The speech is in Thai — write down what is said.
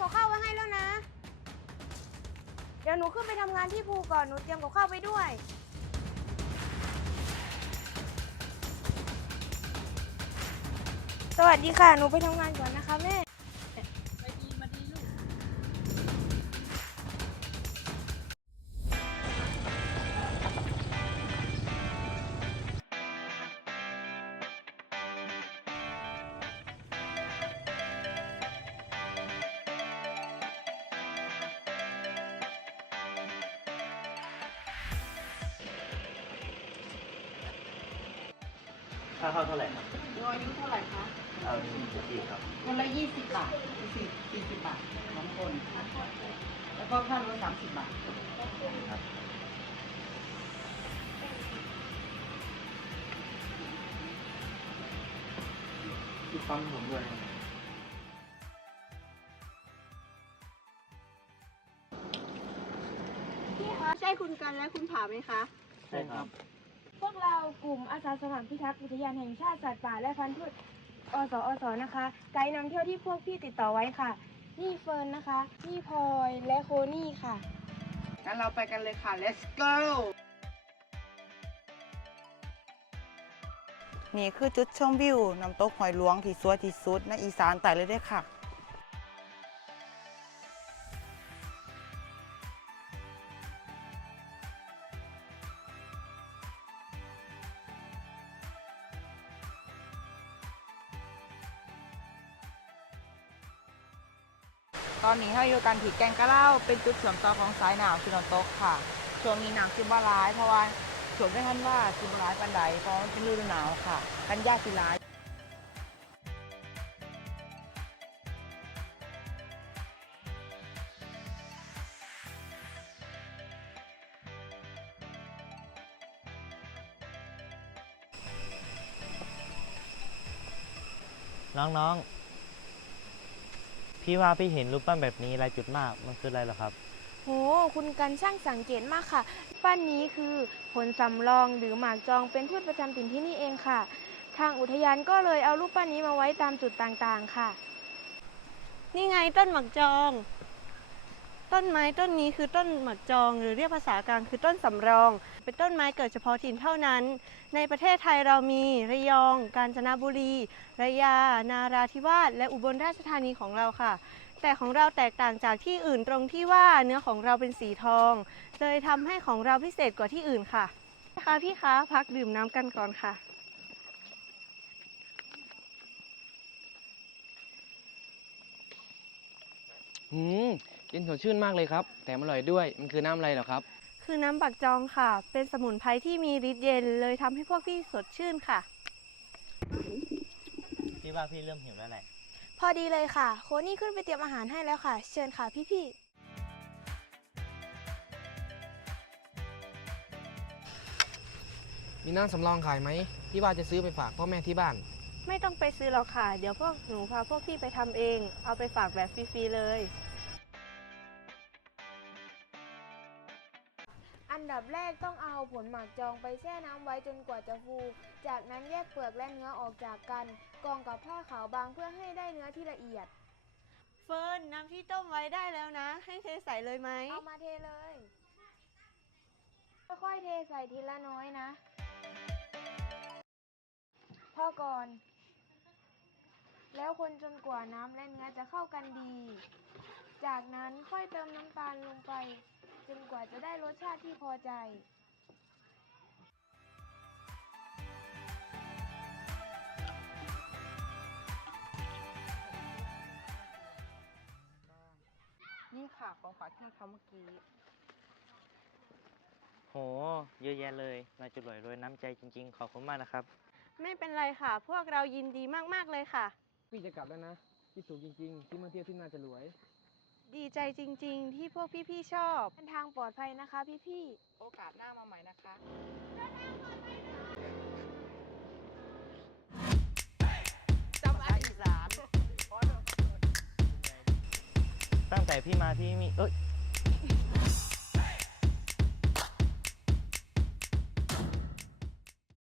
กับข้าวไว้ให้แล้วนะ เดี๋ยวหนูขึ้นไปทำงานที่ภูก่อน หนูเตรียมกับข้าวไปด้วย สวัสดีค่ะ หนูไปทำงานก่อนนะคะแม่ ค่าเข้าเท่าไหร่ครับรออายุเท่าไหร่คะเอาหนึ่งสิบสี่ครับคนละยี่สิบบาทสี่สี่สิบบาทสองคน แล้วก็ค่ารถสามสิบบาทครับที่ปั๊มผมด้วยพี่คะใช่คุณกันและคุณผาไหมคะ ใช่ครับพ วกเรากลุ่มอาสาสมัครพิทักษ์อุทยานแห่งชาติสัตว์ป่าและพันธุ์พืชอสอสนะคะ ไกด์นำเที่ยวที่พวกพี่ติดต่อไว้ค่ะ นี่เฟิร์นนะคะ นี่พลอยและโคนี่ค่ะ งั้นเราไปกันเลยค่ะ let's go นี่คือจุดชมวิวน้ำตกหอยหลวงที่สวยที่สุดในอีสานใต้เลยเด้อค่ะ ตอนนี้เราอยู่กันที่แกงกะเล่าเป็นจุดเชื่อมต่อของสายหนาวคือน้ำตกค่ะ ช่วงนี้หนาวคือบ่ร้าย เพราะว่าช่วงได้ท่านว่าคือบ่ร้ายปันใดเพราะมันเป็นฤดูหนาวค่ะ กันยากสิร้ายน้องๆ พี่ว่าพี่เห็นรูปปั้นแบบนี้ลายจุดมากมันคืออะไรเหรอครับ โห คุณกันช่างสังเกตมากค่ะ ปั้นนี้คือผลสำรองหรือหมากจองเป็นพืชประจำถิ่นที่นี่เองค่ะ ทางอุทยานก็เลยเอารูปปั้นนี้มาไว้ตามจุดต่างๆค่ะ นี่ไงต้นหมักจอง ต้นไม้ต้นนี้คือต้นหมักจองหรือเรียกภาษากลางคือต้นสำรอง เป็นต้นไม้เกิดเฉพาะถิ่นเท่านั้น ในประเทศไทยเรามีระยอง กาญจนบุรี ระยา นาราธิวาสและอุบลราชธานีของเราค่ะ แต่ของเราแตกต่างจากที่อื่นตรงที่ว่าเนื้อของเราเป็นสีทอง เลยทำให้ของเราพิเศษกว่าที่อื่นค่ะนะคะพี่คะพักดื่มน้ำกันก่อนค่ะอืม เย็นสดชื่นมากเลยครับแถมอร่อยด้วย มันคือน้ำอะไรเหรอครับ คือน้ำบักจองค่ะ เป็นสมุนไพรที่มีฤทธิ์เย็นเลยทำให้พวกพี่สดชื่นค่ะ พี่ว่าพี่เริ่มหิวแล้วแหละ พอดีเลยค่ะ โคนี่ขึ้นไปเตรียมอาหารให้แล้วค่ะ เชิญค่ะพี่ๆมีน้ำสำรองขายไหมพี่ว่าจะซื้อไปฝากพ่อแม่ที่บ้านไม่ต้องไปซื้อหรอกค่ะ เดี๋ยวพวกหนูพาพวกพี่ไปทำเอง เอาไปฝากแบบฟรีๆเลย ดับแรกต้องเอาผลหมากจองไปแช่น้ำไว้จนกว่าจะฟู จากนั้นแยกเปลือกและเนื้อออกจากกัน กรองกับผ้าขาวบางเพื่อให้ได้เนื้อที่ละเอียด เฟิร์นน้ำที่ต้มไว้ได้แล้วนะ ให้เทใส่เลยไหม เอามาเทเลย ค่อยๆเทใส่ทีละน้อยนะ พ่อก่อน แล้วคนจนกว่าน้ำและเนื้อจะเข้ากันดี จากนั้นค่อยเติมน้ำตาลลงไป จนกว่าจะได้รสชาติที่พอใจนี่ค่ะของฝากที่เราทำเมื่อกี้ โห เยอะแยะเลยนายจุดรวยรวยน้ำใจจริง ๆ ขอบคุณมากนะครับ ไม่เป็นไรค่ะ พวกเรายินดีมากๆเลยค่ะ พี่จะกลับแล้วนะที่สูงจริง ๆ ที่มาเที่ยวที่น่าจะรวย ดีใจจริง ๆ ที่พวกพี่ๆชอบเป็นทางปลอดภัยนะคะ พี่โอกาสหน้ามาใหม่นะคะ จำอาอีสาน ตั้งแต่พี่มาพี่มี เอ้ย